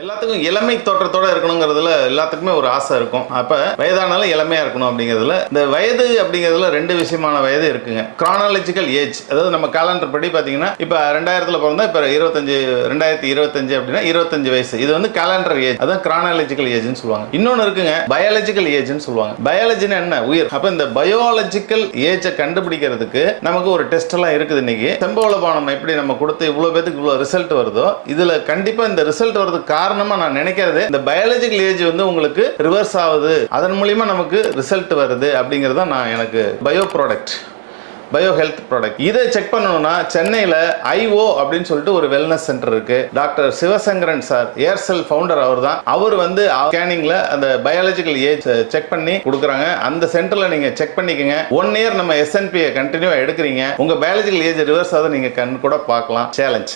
எல்லாத்துக்கும் இளமை தோற்றத்தோட இருக்கணுங்கிறதுல எல்லாத்துக்குமே ஒரு ஆசை இருக்கும். அப்ப வயதானாலும் இளமையா இருக்கணும் அப்படிங்கிறதுல இந்த வயது அப்படிங்கிறதுல ரெண்டு விஷயமான வயது இருக்குங்க. கிரானாலஜிக்கல் ஏஜ் அதாவது நம்ம கேலண்டர் படி பாத்தீங்கன்னா இப்ப ரெண்டாயிரத்துல பிறந்தா இப்ப இருபத்தஞ்சு ரெண்டாயிரத்தி இருபத்தஞ்சு அப்படின்னா இருபத்தஞ்சு வயசு. இது வந்து காலண்டர் ஏஜ் அதான் கிரானாலஜிக்கல் ஏஜ்னு சொல்லுவாங்க. இன்னொன்னு இருக்குங்க பயாலஜிக்கல் ஏஜ்னு சொல்லுவாங்க. பயாலஜினா என்ன? உயிர். அப்ப இந்த பயாலஜிக்கல் ஏஜை கண்டுபிடிக்கிறதுக்கு நமக்கு ஒரு டெஸ்ட் எல்லாம் இருக்குது இன்னைக்கு. செம்பவள பானம் எப்படி நம்ம கொடுத்து இவ்வளவு பேத்துக்கு இவ்வளவு ரிசல்ட் வருதோ இதுல கண்டிப்பா இந்த ரிசல்ட் வரதுக்கு காரணமா நான் நினைக்கிறது இந்த பயாலஜிக்கல் ஏஜ் வந்து உங்களுக்கு ரிவர்ஸ் ஆகுது. அதன் மூலியமா நமக்கு ரிசல்ட் வருது அப்படிங்கிறது தான் நான் எனக்கு bio product bio health product இதை செக் பண்ணணும்னா சென்னையில் ஐஓ அப்படின்னு சொல்லிட்டு ஒரு வெல்னஸ் சென்டர் இருக்கு. Doctor Sivasankaran sir Aircel founder அவர் தான். அவர் வந்து ஸ்கேனிங்ல அந்த பயாலஜிக்கல் ஏஜ் செக் பண்ணி கொடுக்குறாங்க. அந்த சென்டர்ல நீங்க செக் பண்ணிக்கங்க. ஒன் இயர் நம்ம எஸ்என்பியை கண்டினியூவா எடுக்கிறீங்க. உங்க பயாலஜிக்கல் ஏஜ் ரிவர்ஸ் ஆகுது நீங்க கண் கூட பார்க்கலாம். சேலஞ்ச்